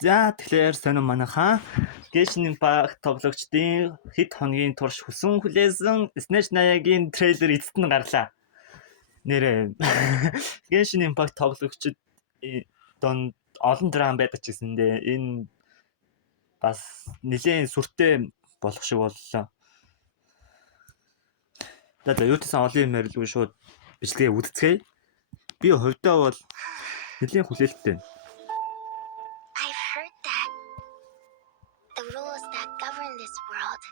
За тэгэхээр сонир манайхаа Genshin Impact тоглогчдын хэд хоногийн турш хүсэн хүлээсэн Snatch 80-гийн трейлер эцэст нь гарлаа. Нэрээ Genshin Impact тоглогчид донд олон драм байдаг ч гэсэндээ энэ бас нэлээд сүртэй болох шиг боллоо. За юутайсан олон юм ярилгүй шууд бичлэгээ үзцгээе. Би хувьдаа бол нэлээд хүлээлттэй. I've heard that the rules that govern this world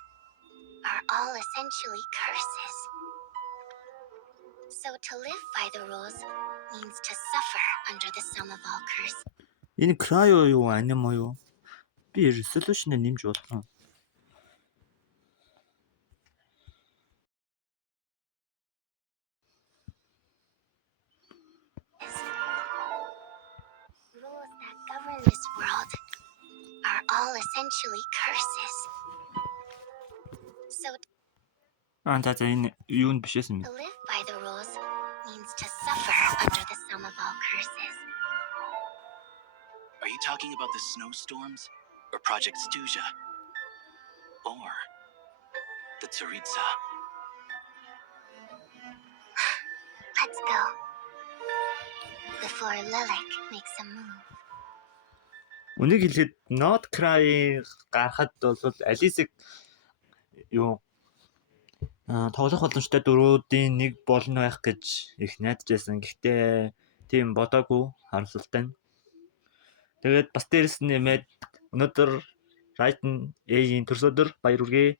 are all essentially curses. So to live by the rules means to suffer under the sum of all curses. Энэ Cryo юу анime юу? Би resolution-ыг нэмж бодлоо. Rules that govern this world are all essentially curses. So За энэ юунд бишээсэн to live by the rules means to suffer under the sum of all curses. Are you talking about the snowstorms or Project Stuja? Or the Tsaritsa? Let's go. Before Lilac makes a move. Үнийг хэлэхэд Not Cry гарахад бол Алисыг юу тоглох боломжтой дөрүүдийн нэг болно байх гэж их найдаж байсан. Гэхдээ тийм бодоогүй харамсалтай. Тэгээд бас дээрэс нь нэмээд өнөөдөр Raiden A-ийн төрсөдөр баяр хүргэе.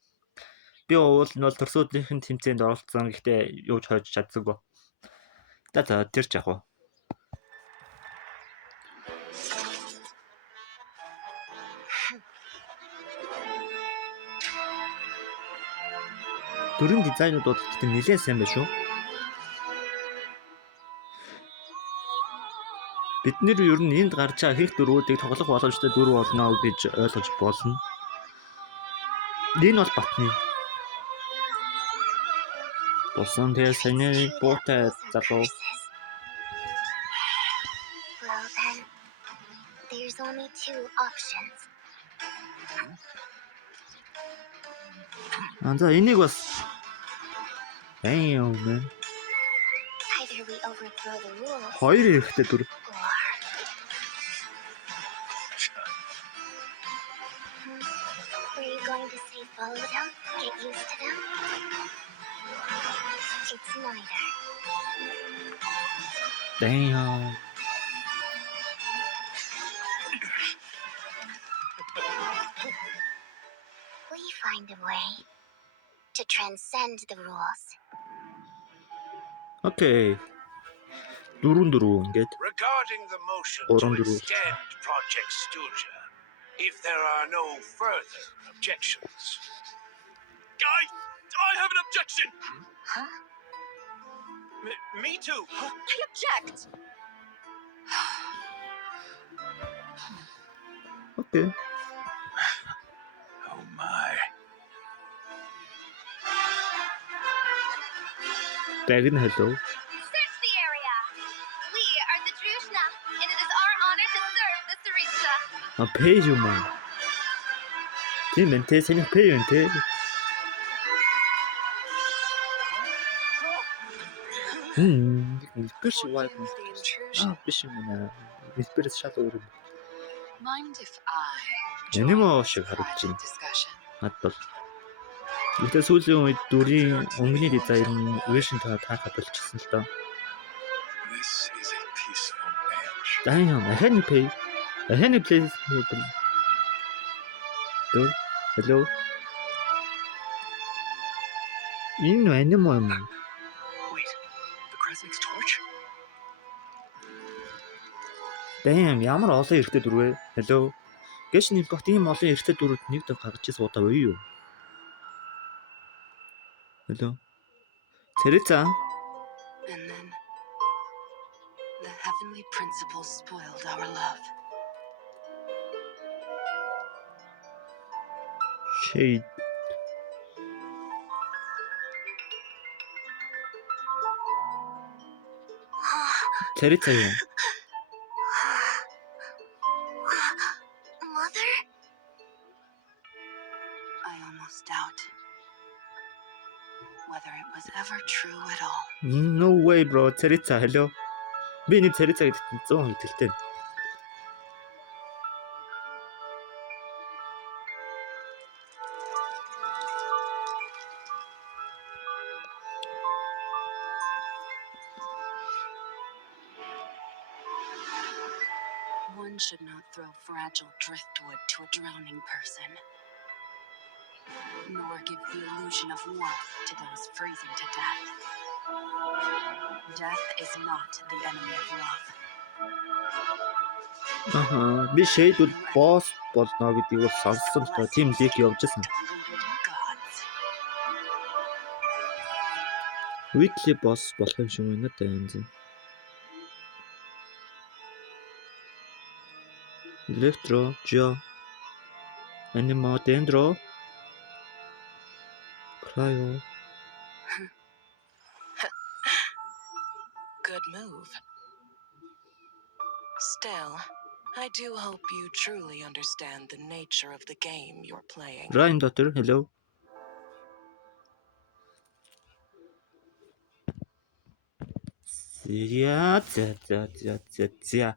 Би уул нь бол төрсөдийн тэмцээнд оролцсон. Гэхдээ юу ч хойж чадсаггүй. За тэр ч яг уу. Дөрвөн дизайнууд гэхдээ нэлээд сайн байна шүү. Бид нэр ер нь энд гарч байгаа хийх дөрвүүдийг тоглох боломжтой дөрв болно гэж ойлгож болно. Энэ бол батны. Болсон тэгээ саний буутай залуу. Well then, there's only two options. За энийг бас Damn man. Either we overthrow the rules Хоёр хэрэгтэй дөрв. or were you going to say follow them? Get used to them? It's neither. Damn. We find a way to transcend the rules. Окей. Дөрвөн ингээд. Regarding the motion Орон to дөрөв. extend Project Stuja, if there are no further objections. I have an objection! Huh? Me too! I object! Окей. Oh my. Таг нь hello. Search the area! We are the Drushna, and it is our honor to serve the Tsaritsa. Page юм аа. Тийм энэ тэ саний page юм тэ. Биш wipe. Биш юм аа. Виспэрс шал өөр юм. Mind if I Animo шиг харагдаж байна. discussion? Надад. Гэтэ сүүлийн үед дүрийн өнгөний дизайн вершн таахад болчихсон л доо. This is a peaceful edge. Damn, I had pay. I had place. Hello. Энэ анимо юм. Wait, the Kresnik's torch? Damn, ямар олон эрэгтэй дүрвэ. Hello. Genshin Impact ийм олон эрэгтэй дүрүүд нэг дэв гаргаж суудаа уу юу? Hello. Tsaritsa. And then the heavenly principles spoiled our love. Shade. Tsaritsa юу? mother? I almost doubt whether it was ever true at all. No way bro. Царица hello. Би энэ царица гэдэгт 100% итгэлтэй. One should not throw fragile driftwood to a drowning person, nor give the illusion of warmth to those freezing to death. Death is not the enemy of love. Би Shade-д босс болно гэдгийг бол сонссон л тоо. Тим лик явж байсан. Deluded gods. Weekly boss болох юм шиг байна да янз. Electro, Geo, Animo, Dendro, Cryo. Good move. Still, I do hope you truly understand the nature of the game you're playing. Ryan Daughter, hello. За.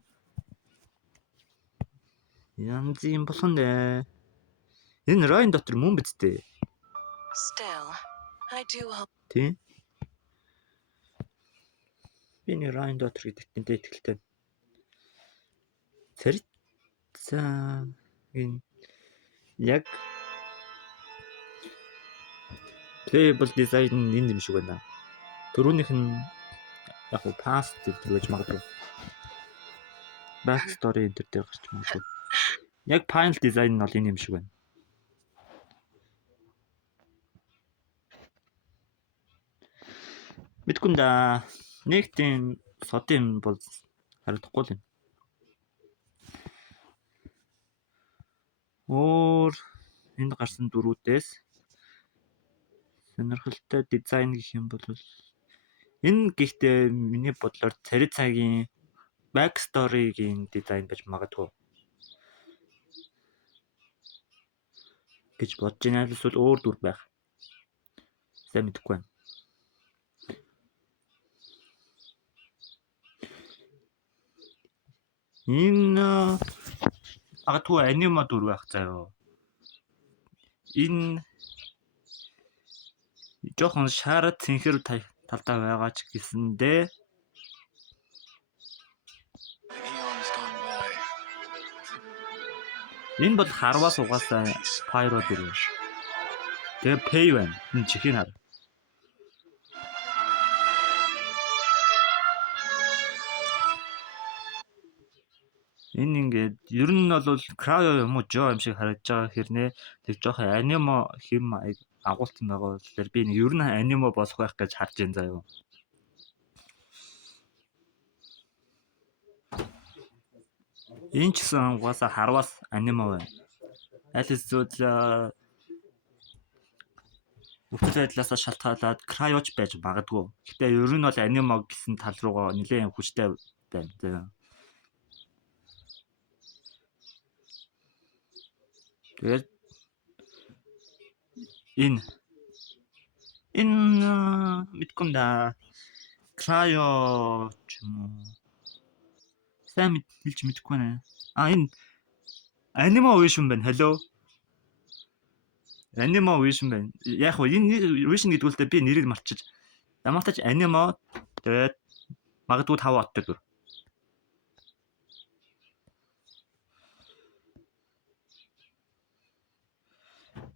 Янз юм болохондэ. Энэ Ryan Daughter мөн биз дээ. Still, I do hope Тийм. Би нэг Ryan Daughter гэдэгт энэ итгэлтэй. Царица энэ яг playable design энэ юм шиг байна. Төрөөнийх нь яг уу past гэж магадгүй. Back story энэ төр дээр гарч магадгүй. Яг final design нь бол энэ юм шиг байна. Мэдгүй да. Нэг тийм содын бол харагдахгүй л юм. Өөр энд гарсан дөрүүдээс сонирхолтой дизайн гэх юм бол энэ гэхдээ миний бодлоор царицагийн back story-гийн дизайн байж магадгүй гэж бодож байна. Эсвэл өөр дүр байх. Сайн мэдэхгүй байна. Энэ агтгүй анима дүр байх заяа. Энэ жоохон шаарат цэнхэр талтай байгаа ч гэсэндээ Eons gone by. энэ бол харваас угаасаа Pyro дүр. Тэгээ Pay байна. Энэ чихийн хар. Энэ ингээд ер нь бол Cryo юм уу Joe юм шиг харагдаж байгаа хэрнээ тэг жоохон анимо хэм агуулсан байгаа болохоор би нэг ер нь анимо болох байх гэж харж байна заяа. Энэ ч гэсэн угаасаа харваас анимо байна. Аль эсвэл нөхцөл байдлаас шалтгаалаад Cryo-ч байж магадгүй. Гэтэ ер нь бол анимо гэсэн тал руугаа нэлээд хүчтэй байна. Тэгээд энэ мэдгүй да. Cryo ч юм уу. Сайн хэлж мэдэхгүй нэ. Энэ Animo Vision байна. Hello. Animo Vision байна. Яг хөө энэ Vision гэдэг үлдээ би нэрийг мартчих. Ямар ч Animo тэгээд магадгүй 5 оттой дүр.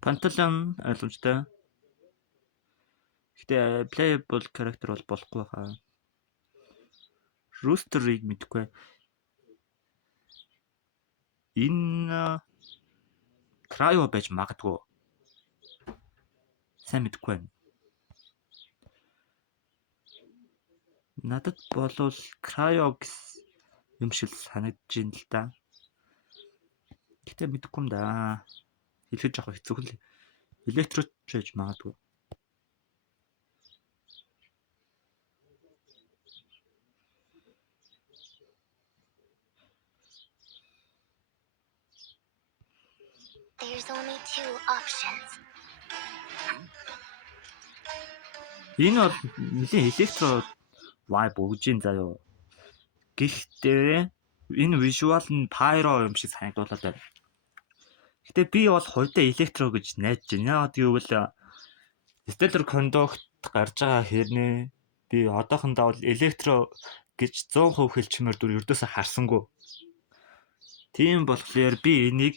Pantaleon ойлгомжтой. Гэтэ playable character бол болохгүй хаа. Rooster-ыг мэдгүй. Энэ Cryo байж магадгүй. Сайн мэдгүй байна. Надад болвол Cryo юм шиг санагдаж байна л да. Гэтэ мэдгүй юм да. Хэлэх жоох хэцүү л. Electro байж магадгүй. There's only two options. Энэ бол нэлийн электро vibe өгж ин заяа. Гэхдээ энэ visual нь pyro юм шиг санагдуулаад байна. Гэтэ би бол хоёрдоо электро гэж найдаж байна. Яагаад гэвэл Stellar Conduct гарч байгаа хэрнээ би одоохондоо бол электро гэж 100% хэлчмээр дүр ердөөсөө харсангүй. Тийм болохоор би энийг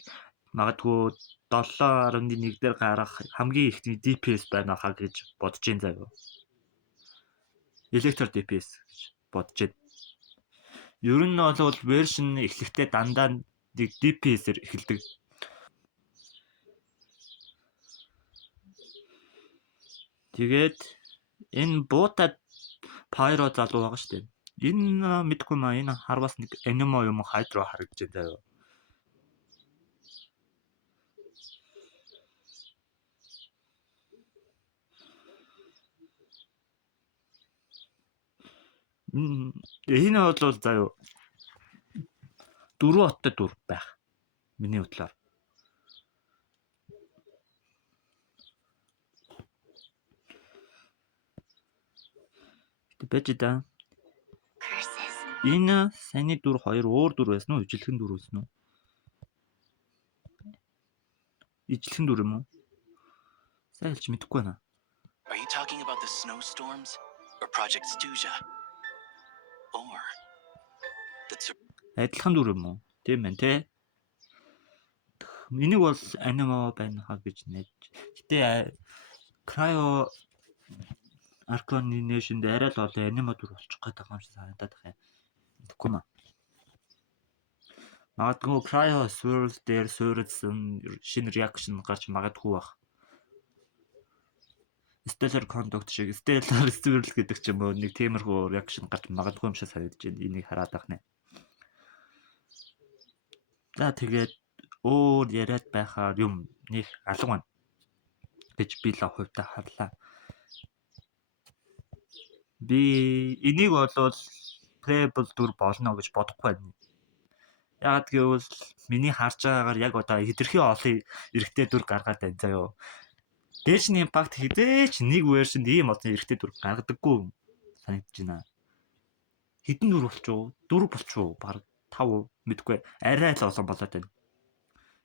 магадгүй 7.1 дээр гарах хамгийн ихний DPS байна хаа гэж бодож ин заяа. Электро DPS гэж бодож байна. Ер нь бол вершн эхлэхдээ дандаа нэг DPS-ээр эхэлдэг. Тэгээд энэ буута pyro залуу байгаа шүү дээ. Энэ мэдгүй маа энэ харвас нэг animo юм hydro харагдаж байна заяа. Энэ бол заяа 4 оттой дүр байх. Миний бодлоор. Тэгэж да. Curses. Энэ саяны дүр хоёр өөр дүр байсан уу? Ижилхэн дүр байсан уу? Ижилхэн дүр юм уу? Сайн хэлж мэдэхгүй байна. Are you talking about the snowstorms or Project Stuja? Or Адилхан дүр юм уу? Тийм байна те. Энийг бол animo байна хаа гэж найдаж. Гэтэ Cryo Arcanation дээр арай л олон animo дүр болчих гээд байгаа юм шиг санагдаад байна. Тэгэхгүй маа. Магадгүй Cryo Swirl дээр суурилсан шинэ reaction гарч магадгүй байх. Stellar Conduct шиг Stellar Swirl гэдэг ч юм уу нэг тиймэрхүү reaction гарч магадгүй юм шиг санагдаж байна. Энийг хараад байна. За тэгээд өөр яриад байхаар юм нэг алга байна гэж би л хувьдаа харлаа. Би энийг болвол playable дүр болно гэж бодохгүй байна. Яагаад гэвэл миний харж байгаагаар яг одоо хэтэрхий олон эрэгтэй дүр гаргаад байна заяа. Genshin Impact хідээч нэг вершнд ийм олон эрэгтэй дүр гаргадаггүй санагдаж байна. Хэдэн дүр болчихоо? 4 болчихоо? Бараг 5 мэдгүй. Арай л олон болоод байна.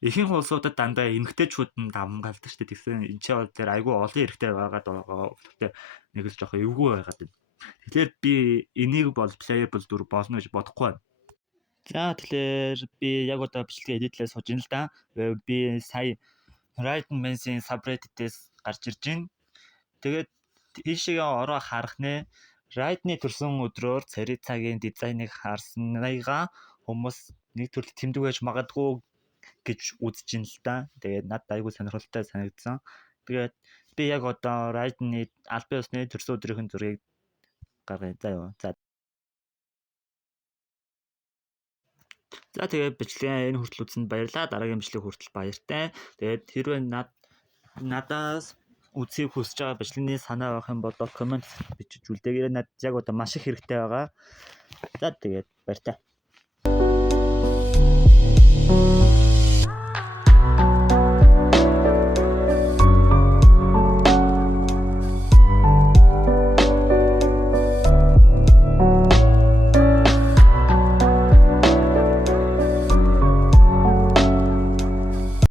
Ихэнх улсуудад дандаа эмэгтэйчүүд нь давмгаалдаг шүү дээ. Тэгсэн энэ ч бол тэр айгүй олон эрэгтэй байгаад байгаа. Гэхдээ нэг л жоох эвгүй байгаад байна. Тэгэхээр би энийг бол playable дүр болно гэж бодохгүй байна. За тэгэхээр би яг одоо бичлэгээ эдитлээ сууж ин л да. Би сая Raiden Mans-ийн subreddit-ээс гарч ирж байна. Тэгээд тийшээ ороо харах нэ Raiden-ы төрсөн өдрөөр Царицагийн дизайныг харсныгаа хүмүүс нэг төрөл тэмдэг байж магадгүй гэж үзэж ин л да. Тэгээд надад айгүй сонирхолтой санагдсан. Тэгээд би яг одоо Raiden-ы албан ёсны төрсөн өдрийн зургийг гаргая заа юу. За тэгээд бичлэгээ энэ хүртэл үзсэнд баярлалаа. Дараагийн бичлэг хүртэл баяртай. Тэгээд хэрвээ надаас үзхийг хүсэж байгаа бичлэгийн санаа авах юм бол комент бичиж үлдээгээрэй. Надад яг одоо маш их хэрэгтэй байгаа. За тэгээд баяртай.